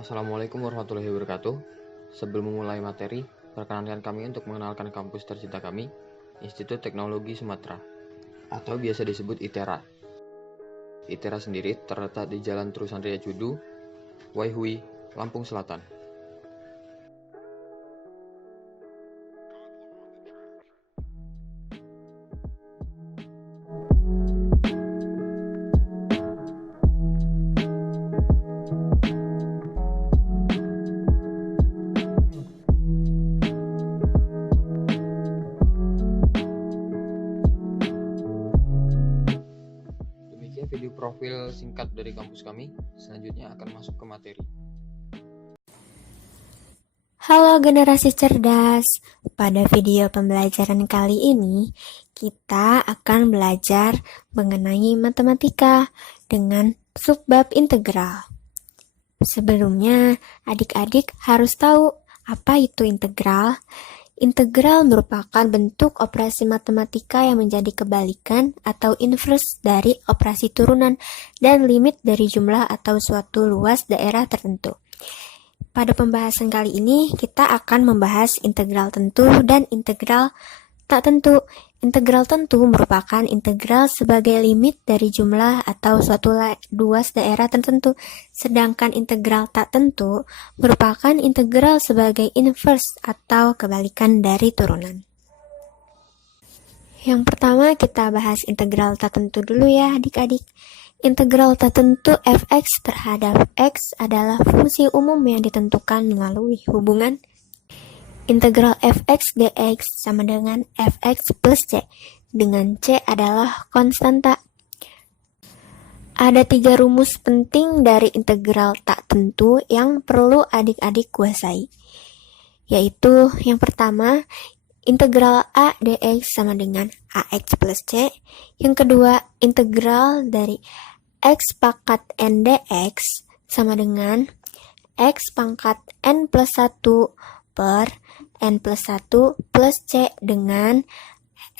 Assalamualaikum warahmatullahi wabarakatuh. Sebelum memulai materi, perkenankan kami untuk mengenalkan kampus tercinta kami, Institut Teknologi Sumatera, atau biasa disebut ITERA. ITERA sendiri terletak di Jalan Terusan Raya Cudu, Waihui, Lampung Selatan. Demikian video profil singkat dari kampus kami. Selanjutnya akan masuk ke materi. Halo generasi cerdas, pada video pembelajaran kali ini kita akan belajar mengenai matematika dengan subbab integral. Sebelumnya, adik-adik harus tahu apa itu integral. Integral merupakan bentuk operasi matematika yang menjadi kebalikan atau inverse dari operasi turunan dan limit dari jumlah atau suatu luas daerah tertentu. Pada pembahasan kali ini, kita akan membahas integral tentu dan integral tak tentu. Integral tentu merupakan integral sebagai limit dari jumlah atau suatu luas daerah tertentu, sedangkan integral tak tentu merupakan integral sebagai inverse atau kebalikan dari turunan. Yang pertama, kita bahas integral tak tentu dulu ya adik-adik. Integral tak tentu fx terhadap x adalah fungsi umum yang ditentukan melalui hubungan integral fx dx sama dengan fx plus c, dengan c adalah konstanta. Ada 3 rumus penting dari integral tak tentu yang perlu adik-adik kuasai, yaitu yang pertama, integral a dx sama dengan ax plus c. Yang kedua, integral dari x pangkat n dx sama dengan x pangkat n plus 1 per n plus 1 plus c dengan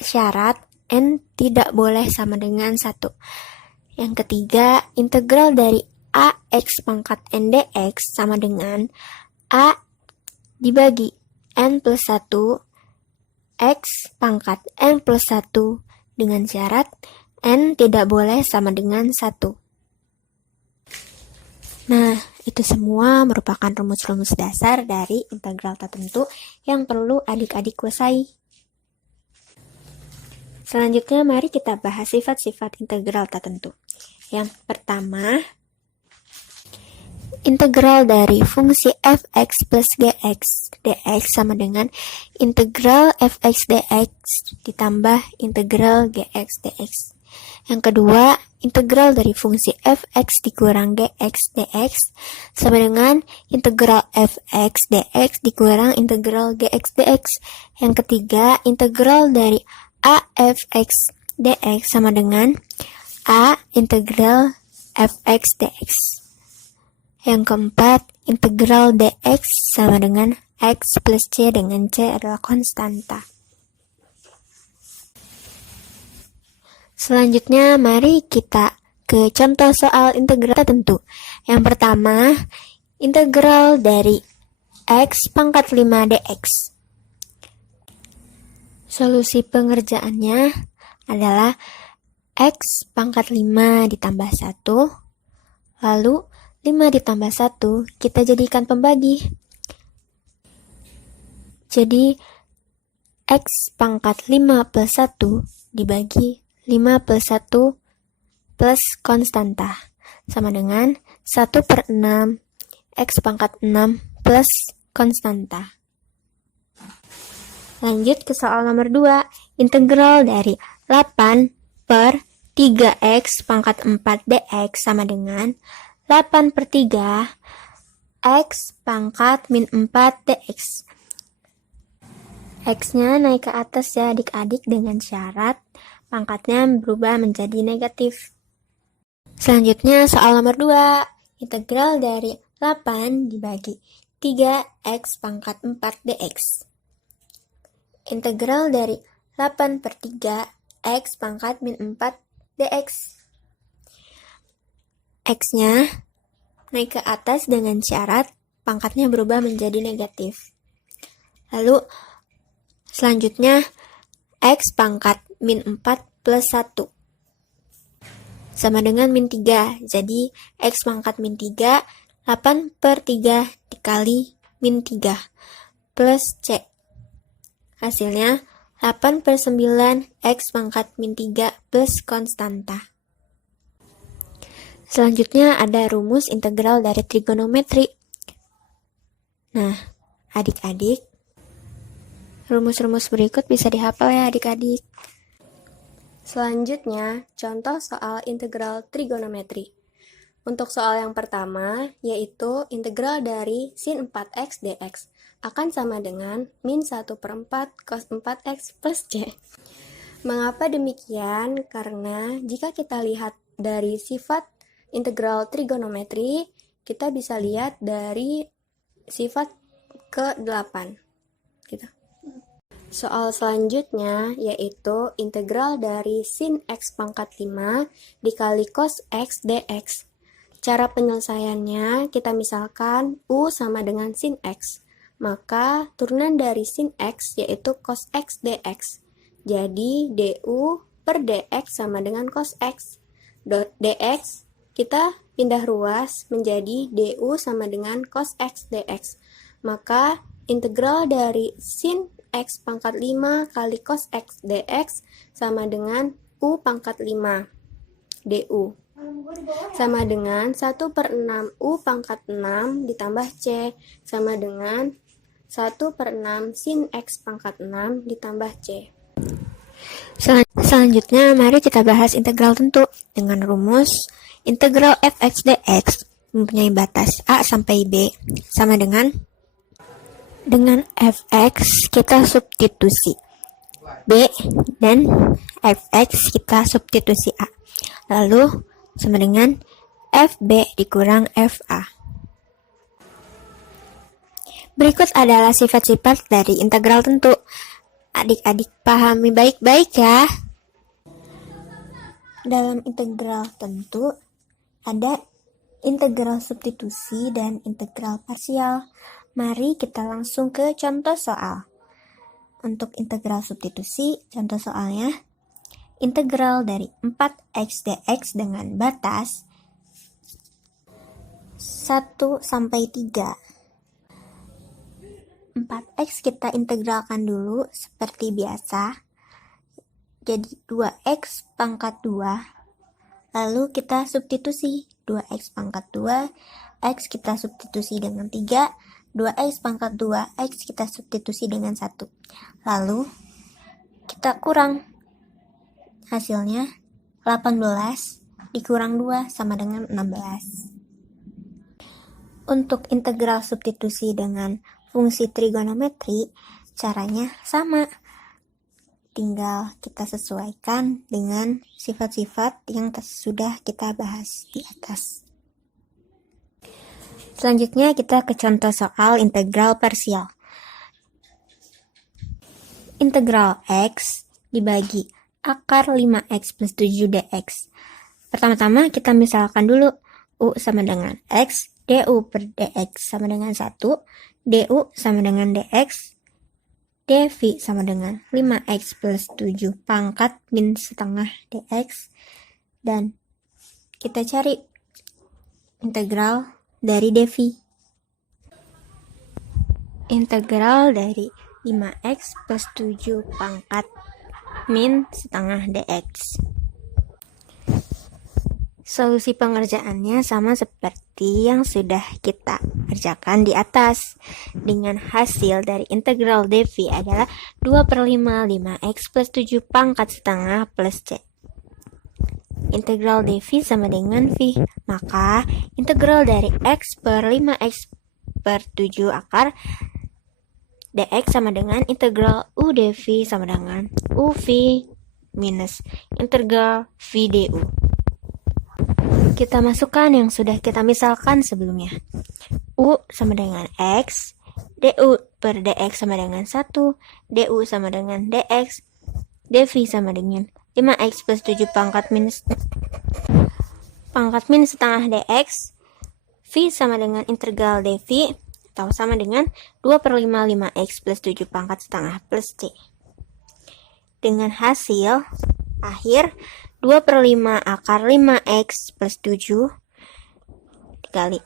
syarat n tidak boleh sama dengan 1. Yang ketiga, integral dari ax pangkat n dx sama dengan a dibagi n plus 1 x pangkat n plus 1 dengan syarat n tidak boleh sama dengan 1. Nah, itu semua merupakan rumus-rumus dasar dari integral tak tentu yang perlu adik-adik kuasai. Selanjutnya, mari kita bahas sifat-sifat integral tak tentu. Yang pertama, integral dari fungsi fx plus gx dx sama dengan integral fx dx ditambah integral gx dx. Yang kedua, integral dari fungsi fx dikurang gx dx sama dengan integral fx dx dikurang integral gx dx. Yang ketiga, integral dari a fx dx sama dengan a integral fx dx. Yang keempat, integral dx sama dengan x plus c dengan c adalah konstanta. Selanjutnya, mari kita ke contoh soal integral tertentu. Yang pertama, integral dari x pangkat 5 dx. Solusi pengerjaannya adalah x pangkat 5 ditambah 1, lalu 5 ditambah 1 kita jadikan pembagi. Jadi, x pangkat 5 plus 1 dibagi 5 plus 1 plus konstanta sama dengan 1 per 6 x pangkat 6 plus konstanta. Lanjut ke soal nomor 2. Integral dari 8 per 3x pangkat 4 dx sama dengan 8 per 3 x pangkat min 4 dx. X-nya naik ke atas ya adik-adik dengan syarat pangkatnya berubah menjadi negatif. Selanjutnya soal nomor 2. Integral dari 8 dibagi 3x pangkat 4 dx. Integral dari 8 per 3 x pangkat min 4 dx. X-nya naik ke atas dengan syarat pangkatnya berubah menjadi negatif. Lalu selanjutnya X pangkat min 4 plus 1 sama dengan min 3. Jadi X pangkat min 3, 8/3 dikali min 3 plus C. Hasilnya 8/9 X pangkat min 3 plus konstanta. Selanjutnya ada rumus integral dari trigonometri. Nah, adik-adik, rumus-rumus berikut bisa dihafal ya adik-adik. Selanjutnya, contoh soal integral trigonometri. Untuk soal yang pertama, yaitu integral dari sin 4x dx akan sama dengan min 1/4 cos 4x plus c. Mengapa demikian? Karena jika kita lihat dari sifat integral trigonometri, kita bisa lihat dari sifat ke-8. Gitu. Soal selanjutnya yaitu integral dari sin x pangkat 5 dikali cos x dx. Cara penyelesaiannya kita misalkan u sama dengan sin x. Maka turunan dari sin x yaitu cos x dx. Jadi du per dx sama dengan cos x. Dx kita pindah ruas menjadi du sama dengan cos x dx. Maka integral dari sin X pangkat 5 kali cos X dx sama dengan U pangkat 5 du. Sama dengan 1/6 U pangkat 6 ditambah C sama dengan 1/6 sin X pangkat 6 ditambah C. Selanjutnya, mari kita bahas integral tentu dengan rumus integral fx dx mempunyai batas A sampai B sama dengan fx kita substitusi B dan fx kita substitusi A. Lalu sama dengan fb dikurang fa. Berikut adalah sifat-sifat dari integral tentu. Adik-adik pahami baik-baik ya. Dalam integral tentu ada integral substitusi dan integral parsial. Mari kita langsung ke contoh soal. Untuk integral substitusi, contoh soalnya, integral dari 4x dx dengan batas 1 sampai 3. 4x kita integralkan dulu seperti biasa. Jadi 2x pangkat 2. Lalu kita substitusi 2x pangkat 2, x kita substitusi dengan 3. 2x pangkat 2, x kita substitusi dengan 1. Lalu, kita kurang. Hasilnya, 18 dikurang 2 sama dengan 16. Untuk integral substitusi dengan fungsi trigonometri, caranya sama. Tinggal kita sesuaikan dengan sifat-sifat yang sudah kita bahas di atas. Selanjutnya kita ke contoh soal integral parsial. Integral x dibagi akar 5x plus 7 dx. Pertama-tama kita misalkan dulu u sama dengan x, du per dx sama dengan 1, du sama dengan dx, dv sama dengan 5x plus 7 pangkat min setengah dx. Dan kita cari integral dari dv. Integral dari 5x plus 7 pangkat min setengah dx. Solusi pengerjaannya sama seperti yang sudah kita kerjakan di atas. Dengan hasil dari integral dv adalah 2/5 5x plus 7 pangkat setengah plus c. Integral dv sama dengan v. Maka integral dari x per 5x per 7 akar dx sama dengan integral u dv sama dengan uv minus integral v du. Kita masukkan yang sudah kita misalkan sebelumnya. U sama dengan x, du per dx sama dengan 1, du sama dengan dx, dv sama dengan 5x plus 7 pangkat min setengah dx, V sama dengan integral dV, atau sama dengan 2/5 5x plus 7 pangkat setengah plus C. Dengan hasil akhir 2/5 akar 5x plus 7 dikali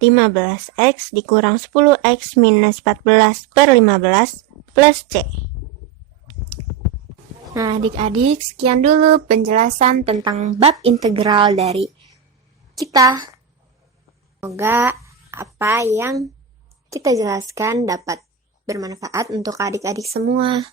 15x dikurang 10x minus 14/15 plus C. Nah, adik-adik, sekian dulu penjelasan tentang bab integral dari kita. Semoga apa yang kita jelaskan dapat bermanfaat untuk adik-adik semua.